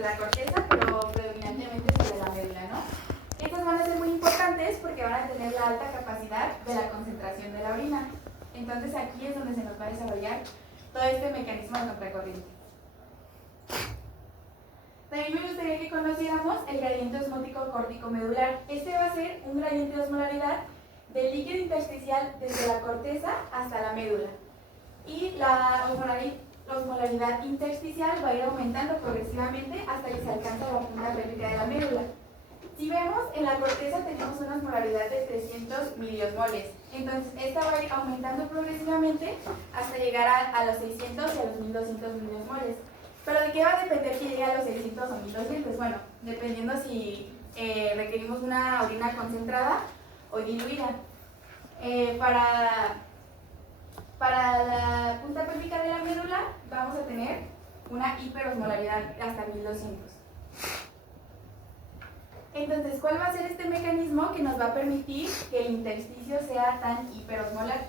sobre la corteza, pero predominantemente sobre la médula, ¿no? Estas van a ser muy importantes porque van a tener la alta capacidad de la concentración de la orina. Entonces aquí es donde se nos va a desarrollar todo este mecanismo de contracorriente. También me gustaría que conociéramos el gradiente osmótico córtico-medular. Este va a ser un gradiente de osmolaridad del líquido intersticial desde la corteza hasta la médula. Y la osmolaridad intersticial va a ir aumentando progresivamente hasta que se alcanza la punta pélvica de la médula. Si vemos, en la corteza tenemos una osmolaridad de 300 miliosmoles. Entonces, esta va a ir aumentando progresivamente hasta llegar a los 600 y a los 1200 miliosmoles. ¿Pero de qué va a depender que llegue a los 600 o 1200? Bueno, dependiendo si requerimos una orina concentrada o diluida. Para la punta pélvica de la médula vamos a tener una hiperosmolaridad hasta 1200. Entonces, ¿cuál va a ser este mecanismo que nos va a permitir que el intersticio sea tan hiperosmolar?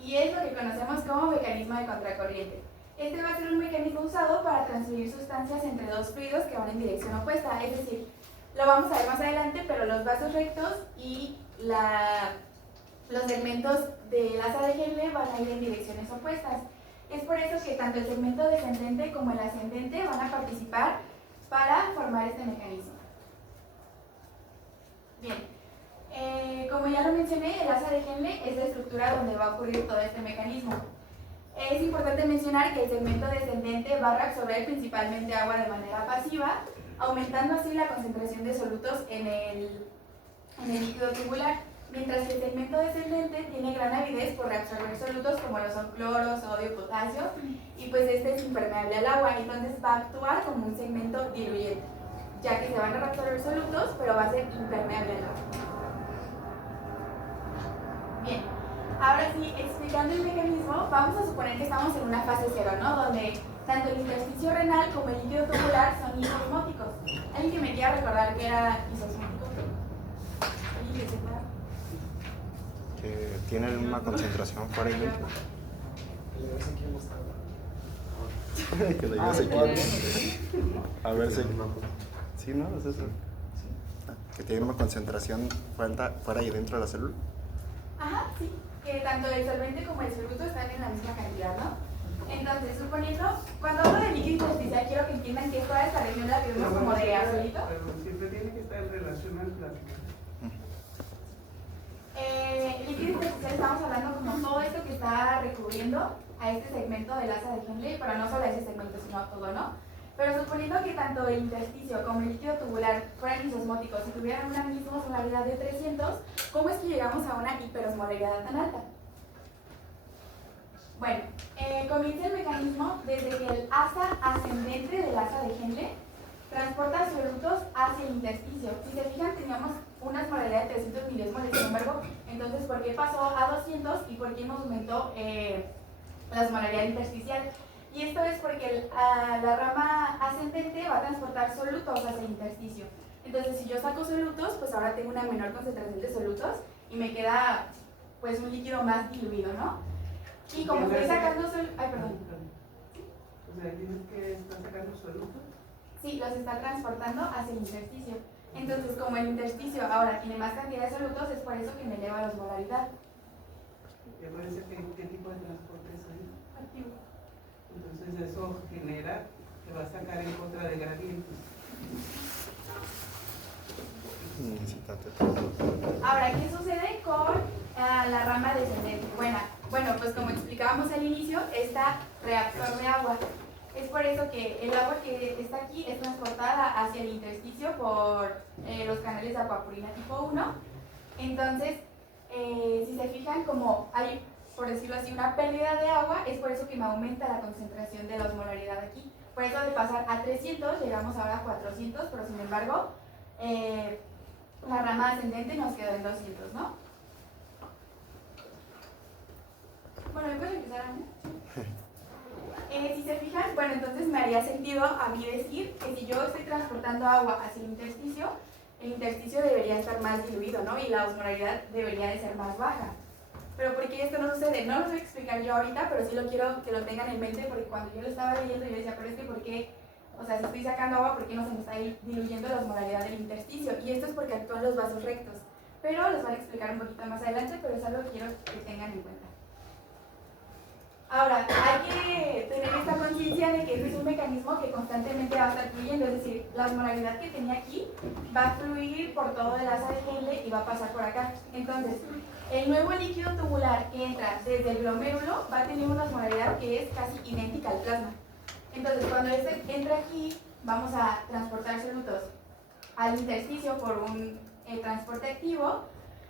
Y es lo que conocemos como mecanismo de contracorriente. Este va a ser un mecanismo usado para transferir sustancias entre dos fluidos que van en dirección opuesta. Es decir, lo vamos a ver más adelante, pero los vasos rectos y los segmentos del asa de Henle van a ir en direcciones opuestas. Es por eso que tanto el segmento descendente como el ascendente van a participar para formar este mecanismo. Bien, como ya lo mencioné, el asa de Henle es la estructura donde va a ocurrir todo este mecanismo. Es importante mencionar que el segmento descendente va a reabsorber principalmente agua de manera pasiva, aumentando así la concentración de solutos en el líquido tubular, mientras que el segmento descendente tiene gran avidez por reabsorber solutos como lo son cloro, sodio, potasio, y pues este es impermeable al agua, entonces va a actuar como un segmento diluyente, ya que se van a reabsorber solutos, pero va a ser impermeable al agua. Bien, ahora sí, explicando el mecanismo, vamos a suponer que estamos en una fase cero, ¿no? Donde tanto el intersticio renal como el líquido tubular son isosmóticos. ¿Alguien que me quiera recordar qué era isosmótico? ¿Alguien que sepa? Que tienen una concentración fuera y dentro. Que lo llevas aquí. A ver si. Sí, ¿no? Es eso. Que tienen una concentración fuera y dentro de la célula. Ajá, sí. Que tanto el solvente como el soluto están en la misma cantidad, ¿no? Entonces, suponiendo, cuando hablo de líquido intersticial, quiero que entiendan que toda esta región la vemos como de azulito. Pero siempre tiene que estar en relación al plasma. Líquido intersticial estamos hablando como todo esto que está recubriendo a este segmento del asa de Henle, pero no solo a ese segmento, sino a todo, ¿no? Pero suponiendo que tanto el intersticio como el líquido tubular fueran isosmóticos y tuvieran una misma osmolaridad de 300, ¿cómo es que llegamos a una hiperosmolaridad tan alta? Bueno, comienza el mecanismo desde que el asa ascendente del asa de Henle transporta solutos hacia el intersticio. Si se fijan, teníamos una osmolaridad de 300 miliosmoles, sin embargo, entonces, ¿por qué pasó a 200 y por qué nos aumentó la osmolaridad intersticial? Y esto es porque la rama ascendente va a transportar solutos hacia el intersticio. Entonces, si yo saco solutos, pues ahora tengo una menor concentración de solutos y me queda pues un líquido más diluido, ¿no? Y como estoy sacando solutos... Ay, perdón. O sea, tienes que estar sacando solutos. Sí, los está transportando hacia el intersticio. Entonces, como el intersticio ahora tiene más cantidad de solutos, es por eso que me eleva la osmolaridad. ¿Qué parece qué tipo de transporte es ahí? Activo. Entonces eso genera que va a sacar en contra de gradientes. Ahora, ¿qué sucede con la rama descendente? Bueno, pues como explicábamos al inicio, esta reabsorbe agua. Es por eso que el agua que está aquí es transportada hacia el intersticio por los canales de acuapurina tipo 1. Entonces, si se fijan, como hay, por decirlo así, una pérdida de agua, es por eso que me aumenta la concentración de la osmolaridad aquí. Por eso de pasar a 300, llegamos ahora a 400, pero sin embargo, la rama ascendente nos quedó en 200, ¿no? Bueno, ¿me puedes empezar a mí? Si se fijan, bueno, entonces me haría sentido a mí decir que si yo estoy transportando agua hacia el intersticio debería estar más diluido, ¿no? Y la osmolaridad debería de ser más baja. Pero ¿por qué esto no sucede? No lo voy a explicar yo ahorita, pero sí lo quiero que lo tengan en mente, porque cuando yo lo estaba leyendo yo decía, pero es que ¿por qué O sea, si estoy sacando agua, ¿por qué no se me está diluyendo la osmolaridad del intersticio? Y esto es porque actúan los vasos rectos. Pero les voy a explicar un poquito más adelante, pero es algo que quiero que tengan en cuenta. Ahora, hay que tener esta conciencia de que este es un mecanismo que constantemente va a estar fluyendo, es decir, la osmolaridad que tenía aquí va a fluir por todo el asa de Henle y va a pasar por acá. Entonces, el nuevo líquido tubular que entra desde el glomérulo va a tener una osmolaridad que es casi idéntica al plasma. Entonces, cuando este entra aquí, vamos a transportar solutos al intersticio por un transporte activo,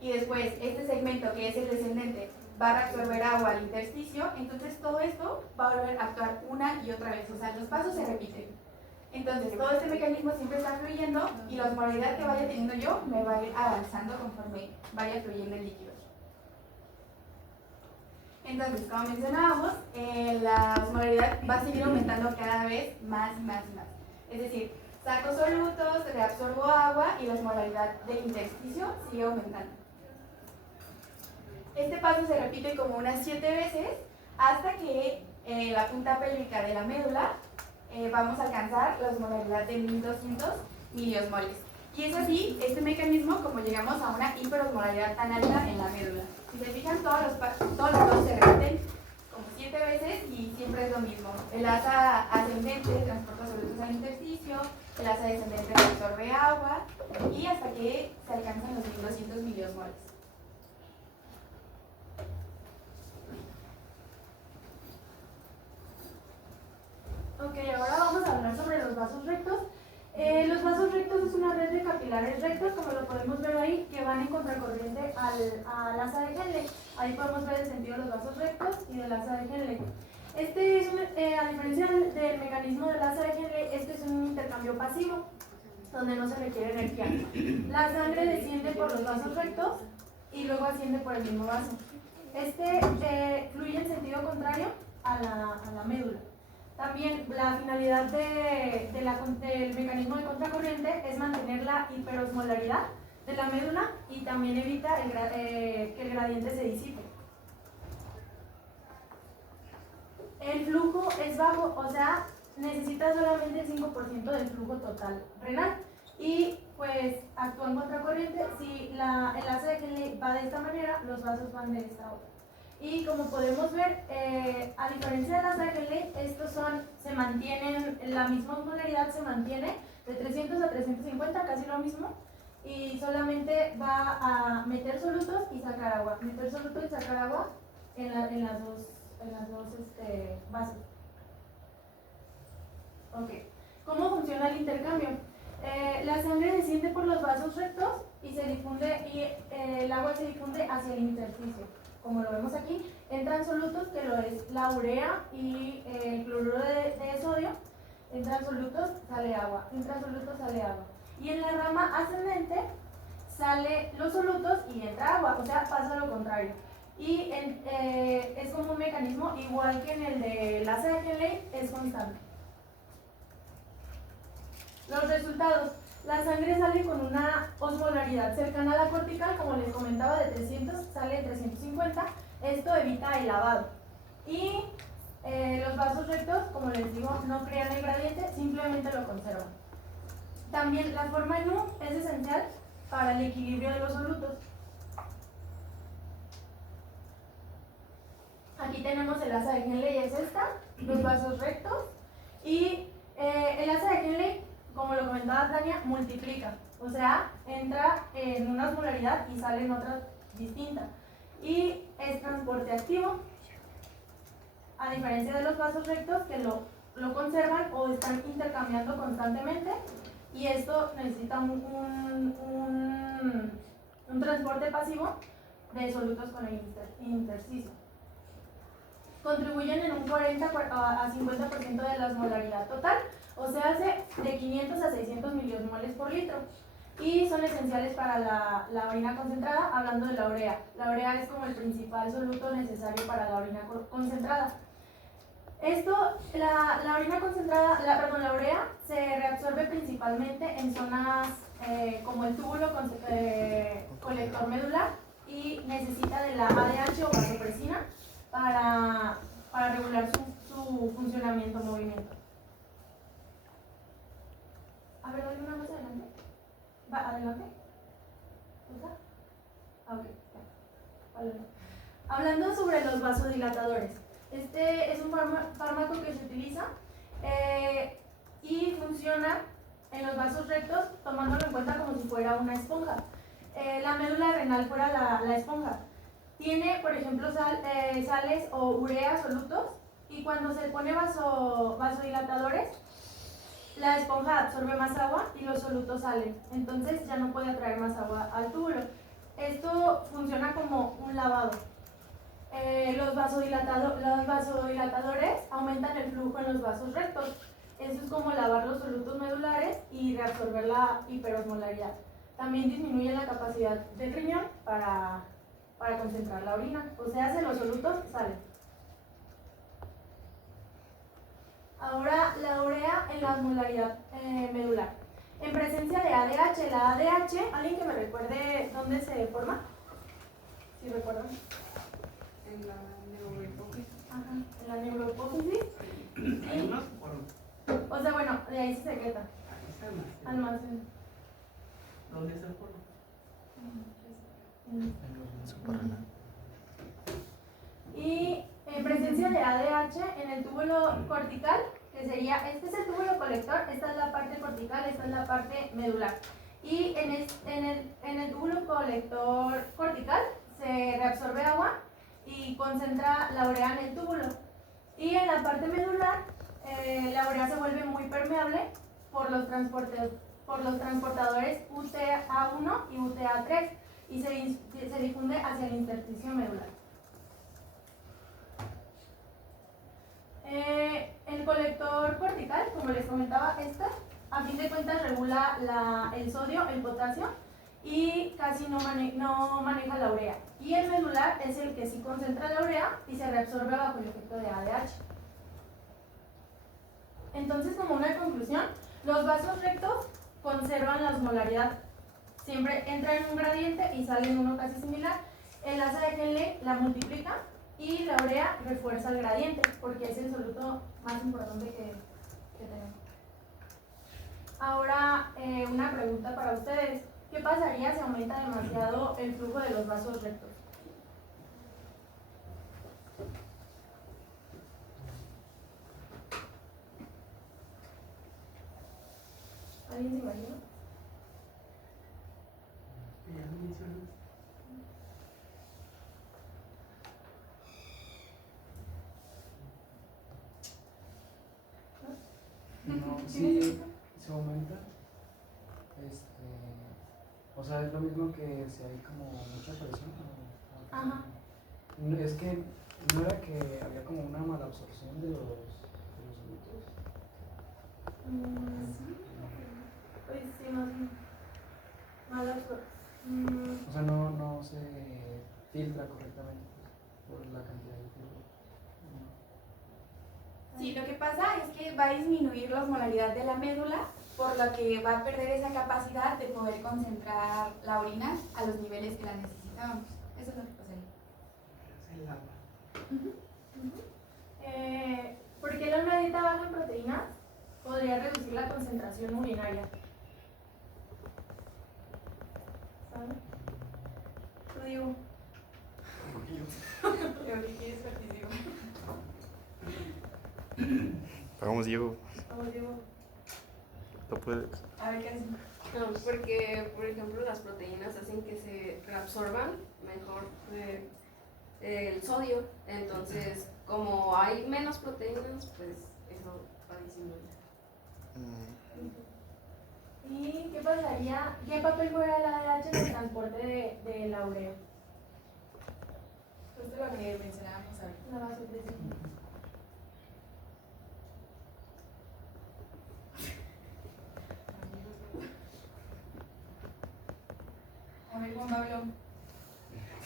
y después este segmento, que es el descendente, va a reabsorber agua al intersticio. Entonces todo esto va a volver a actuar una y otra vez, o sea, los pasos se repiten. Entonces todo este mecanismo siempre está fluyendo y la osmolaridad que vaya teniendo yo me va a ir avanzando conforme vaya fluyendo el líquido. Entonces, como mencionábamos, la osmolaridad va a seguir aumentando cada vez más y más y más. Es decir, saco solutos, reabsorbo agua y la osmolaridad del intersticio sigue aumentando. Este paso se repite como unas 7 veces hasta que la punta pélvica de la médula vamos a alcanzar la osmolaridad de 1200 miliosmoles. Y es así, este mecanismo, como llegamos a una hiperosmolaridad tan alta en la médula. Si se fijan, todos los pasos se repiten como 7 veces y siempre es lo mismo. El asa ascendente transporta solutos al intersticio, el asa descendente absorbe agua y hasta que se alcanzan los 1200 miliosmoles. Ok, ahora vamos a hablar sobre los vasos rectos. Los vasos rectos es una red de capilares rectos, como lo podemos ver ahí, que van en contracorriente al asa de Henle. Ahí podemos ver el sentido de los vasos rectos y del asa de Henle. Este es a diferencia del mecanismo del asa de Henle, este es un intercambio pasivo, donde no se requiere energía. La sangre desciende por los vasos rectos y luego asciende por el mismo vaso. Este fluye en sentido contrario a la médula. También la finalidad del mecanismo de contracorriente es mantener la hiperosmolaridad de la médula y también evita que el gradiente se disipe. El flujo es bajo, o sea, necesita solamente el 5% del flujo total renal. Y pues actúa en contracorriente. Si el asa de Henle va de esta manera, los vasos van de esta otra. Y como podemos ver, a diferencia de las de Henle, estos se mantienen, la misma osmolaridad se mantiene de 300 a 350, casi lo mismo, y solamente va a meter solutos y sacar agua, meter solutos y sacar agua en las dos vasos. Ok, ¿cómo funciona el intercambio? La sangre desciende por los vasos rectos y se difunde, el agua se difunde hacia el intersticio. Como lo vemos aquí, entran solutos, que lo es la urea y el cloruro de sodio. Entran solutos, sale agua. Entran solutos, sale agua. Y en la rama ascendente sale los solutos y entra agua, o sea, pasa lo contrario. Y es como un mecanismo igual que en el de la asa de Henle, es constante. Los resultados. La sangre sale con una osmolaridad cercana a la cortical, como les comentaba, de 300, sale de 350. Esto evita el lavado. Y los vasos rectos, como les digo, no crean el gradiente, simplemente lo conservan. También la forma en U es esencial para el equilibrio de los solutos. Aquí tenemos el asa de Henle y es esta, los vasos rectos. Y el asa de Henle, como lo comentaba Tania, multiplica, o sea, entra en una osmolaridad y sale en otra distinta. Y es transporte activo, a diferencia de los vasos rectos que lo conservan o están intercambiando constantemente, y esto necesita un transporte pasivo de solutos con el intersticio. Contribuyen en un 40 a 50% de la osmolaridad total, o sea, hace de 500 a 600 miliosmoles por litro, y son esenciales para la orina concentrada. Hablando de la urea, la urea es como el principal soluto necesario para la orina concentrada. La orina concentrada, la urea se reabsorbe principalmente en zonas como el túbulo colector medular, y necesita de la ADH o vasopresina para regular su funcionamiento, movimiento. Va, adelante. ¿Usa? Ah, ok. Ya. Vale. Hablando sobre los vasodilatadores. Este es un fármaco que se utiliza y funciona en los vasos rectos tomándolo en cuenta como si fuera una esponja. La médula renal fuera la esponja. Tiene, por ejemplo, sales o urea solutos y cuando se pone vasodilatadores, la esponja absorbe más agua y los solutos salen. Entonces ya no puede atraer más agua al túbulo. Esto funciona como un lavado. Los vasodilatadores aumentan el flujo en los vasos rectos. Eso es como lavar los solutos medulares y reabsorber la hiperosmolaridad. También disminuye la capacidad del riñón para concentrar la orina. O sea, los solutos salen. Ahora, la urea en la osmolaridad medular. En presencia de ADH, la ADH, ¿alguien que me recuerde dónde se forma? ¿Sí recuerdan? En la neurohipófisis. Ajá, en la neurohipófisis. Hay unos por... O sea, bueno, de ahí se secreta. Ahí se almacena. Almacén. ¿Dónde se forma? Suprarrenal. Y en presencia de ADH en el túbulo cortical, que sería, este es el túbulo colector, esta es la parte cortical, esta es la parte medular. Y en el túbulo colector cortical se reabsorbe agua y concentra la urea en el túbulo. Y en la parte medular, la urea se vuelve muy permeable por los transportadores UTA1 y UTA3 y se difunde hacia el intersticio medular. El colector cortical, como les comentaba, a fin de cuentas regula el sodio, el potasio y casi no maneja la urea. Y el medular es el que sí concentra la urea y se reabsorbe bajo el efecto de ADH. Entonces, como una conclusión, los vasos rectos conservan la osmolaridad. Siempre entra en un gradiente y sale en uno casi similar. El asa de Henle la multiplica y la urea refuerza el gradiente porque es el soluto más importante que tenemos. Ahora, una pregunta para ustedes. ¿Qué pasaría si aumenta demasiado el flujo de los vasos rectos? ¿Alguien se imagina? Que ya lo mencionaste. No, sí, se aumenta. O sea, es lo mismo que si hay como mucha presión. Ajá. Es que no era que había como una mala absorción de los solutos. Pues sí, más mala O sea, no se filtra correctamente por la cantidad de flujo. Sí, lo que pasa es que va a disminuir la osmolaridad de la médula, por lo que va a perder esa capacidad de poder concentrar la orina a los niveles que la necesitábamos. Eso es lo que pasaría. Es el agua. Porque una dieta baja en proteínas podría reducir la concentración urinaria. ¿Sabes? Tú digo. ¿Quieres participar? Vamos, Diego. Vamos, Diego. Tú puedes. A ver qué hacen. No, porque, por ejemplo, las proteínas hacen que se reabsorban mejor el sodio. Entonces, como hay menos proteínas, pues eso va a disminuir. ¿Y qué pasaría? ¿Qué papel juega el ADH en el transporte de la urea? Justo lo que mencionábamos ahorita. La vasopresión. A ver, Juan Pablo.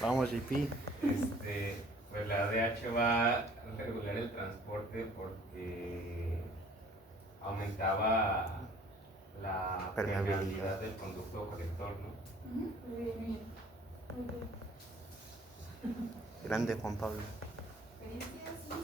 Vamos, JP. Pues la ADH va a regular el transporte porque aumentaba la permeabilidad del conducto colector, ¿no? Muy bien, muy bien. Ok. Grande, Juan Pablo. Experiencia, sí.